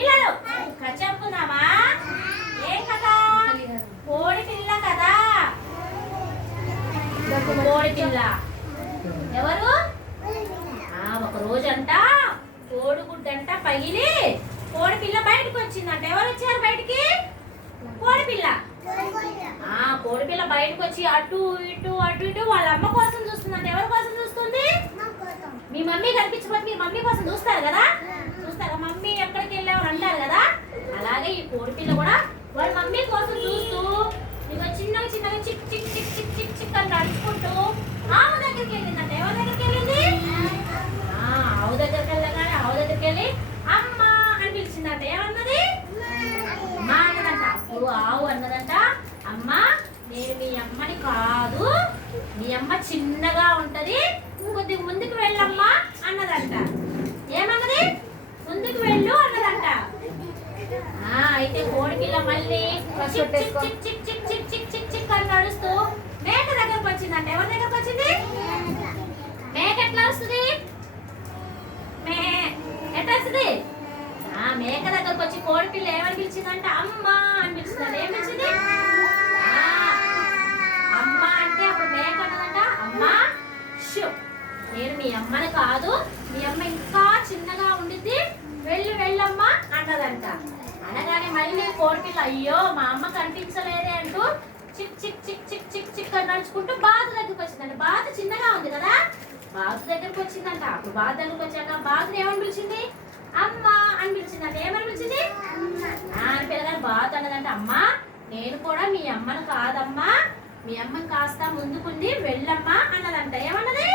పిల్లలు చెప్పుకుందామా? ఏం కదా? కోడి పిల్ల కదా. కోడి పిల్ల ఎవరు? ఒక రోజంట కోడిగుడ్డంట పగిలి కోడి పిల్ల బయటకు వచ్చిందంట. ఎవరు వచ్చారు బయటికి? కోడి పిల్ల. కోడి పిల్ల బయటకు వచ్చి అటు ఇటు అటు ఇటు వాళ్ళ అమ్మ కోసం చూస్తుందంట. ఎవరి కోసం చూస్తుంది? మీ మమ్మీ కనిపించకపోతే మీ మమ్మీ కోసం చూస్తారు కదా. చూస్తారా? మమ్మీ ఎక్కడికి వెళ్ళావు అంటారు కదా. అలాగే ఈ కోడి పిల్ల కూడా వాళ్ళ మమ్మీ కోసం చూస్తూ ఇక చిన్నగా చిన్నగా చిక్ చిక్ చిక్ చిక్ చిక్ చిక్ అని నడుచుకుంటూ ఆవు దగ్గరికి వెళ్ళిందంట. ఎవరి దగ్గరికి వెళ్ళింది? ఆవు దగ్గరికి వెళ్ళగానే ఆవు దగ్గరికి వెళ్ళి అమ్మ అని పిలిచిందంట. ఏమన్నది? అమ్మ అన్నదంట. అప్పుడు ఆవు అన్నదంట, అమ్మ నేను మీ అమ్మని కాదు, మీ అమ్మ చిన్నగా ఉంటది, కొద్దిగా ముందుకు వెళ్ళమ్మా అన్నదంట. ఏమన్నది? ముందుకు వెళ్ళు అన్నదంట. అయితే కోడి పిల్ల మళ్ళీ చిక్ చిక్ చిక్ చిక్ చిక్ చిక్ చిక్ చిక్ చిక్ అని నడుస్తూ మేక దగ్గరకు వచ్చిందంట. ఎవరి దగ్గరకు వచ్చింది? మేక ఎట్లా వస్తుంది? ఎట్లా వస్తుంది? మేక దగ్గరకు వచ్చి కోడి పిల్ల ఏమని పిలిచిందంట? అమ్మ అని పిలిచిందంట. ఏం పిలిచింది? అమ్మ అంటే అప్పుడు మేక అన్నదంట, అమ్మా నేను మీ అమ్మని కాదు, మీ అమ్మ ఇంకా చిన్నగా ఉండిద్ది, వెళ్ళమ్మా అన్నదంట. అనగానే మళ్ళీ కోడిపిల్ల అయ్యో మా అమ్మ కనిపించలేదే అంటూ చిక్ చిక్ చిక్ చిక్ చిక్ చిక్ అని నడుచుకుంటూ బాతు దగ్గరకు వచ్చిందంట. బాతు చిన్నగా ఉంది కదా, బాతు దగ్గరకు వచ్చిందంట. అప్పుడు బాతు దగ్గరకు వచ్చాక బాతుని ఏమని పిలిచింది? అమ్మ అని పిలిచిందంట. ఏమని పిలిచింది? అని పిల్లగానే బాతు అన్నదంట, అమ్మా నేను కూడా మీ అమ్మను కాదమ్మా, మీ అమ్మని కాస్త ముందుకుంది వెళ్ళమ్మా అన్నదంట. ఏమన్నది?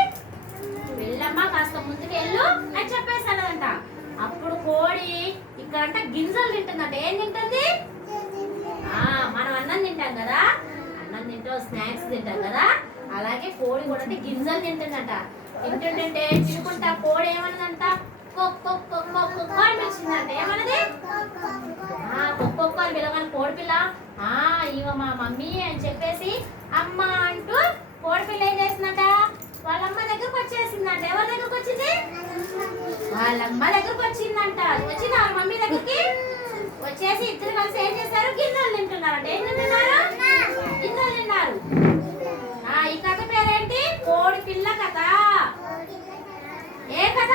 వెళ్ళమ్మా కాస్త ముందుకు వెళ్ళు అని చెప్పేసి అన్నదంట. అప్పుడు కోడి ఇక్కడంట గింజలు తింటుందంట. ఏం తింటుంది? మనం అన్నం తింటాం కదా, అన్నం తింటాం, స్నాక్స్ తింటాం కదా, అలాగే కోడి కూడా అంటే గింజలు తింటుందంట. తింటుంటే తినుకుంటా కోడి ఏమన్నదంట? కుక్కు అని పిలిచిందంట. ఏమన్నది? కుక్కు అని పిలవని కోడి పిల్ల ఇవ మా మమ్మీ అని చెప్పేసి అమ్మ అంటూ కోడి పిల్ల ఏం చేసిందంట? వాళ్ళమ్మ దగ్గరకు వచ్చేసిందంట. ఎవరి దగ్గరకు వచ్చింది? వాళ్ళమ్మ దగ్గరకు వచ్చిందంట. వచ్చింది వాళ్ళ మమ్మీ దగ్గరికి వచ్చేసి ఇద్దరు కలిసి ఏం చేశారు? గింజలు తింటున్నారంట. ఏం తింటున్నారు? గింజలు తిన్నారు. ఈ కథ పేరేంటి? కోడి పిల్ల కథ. ఏ కథ?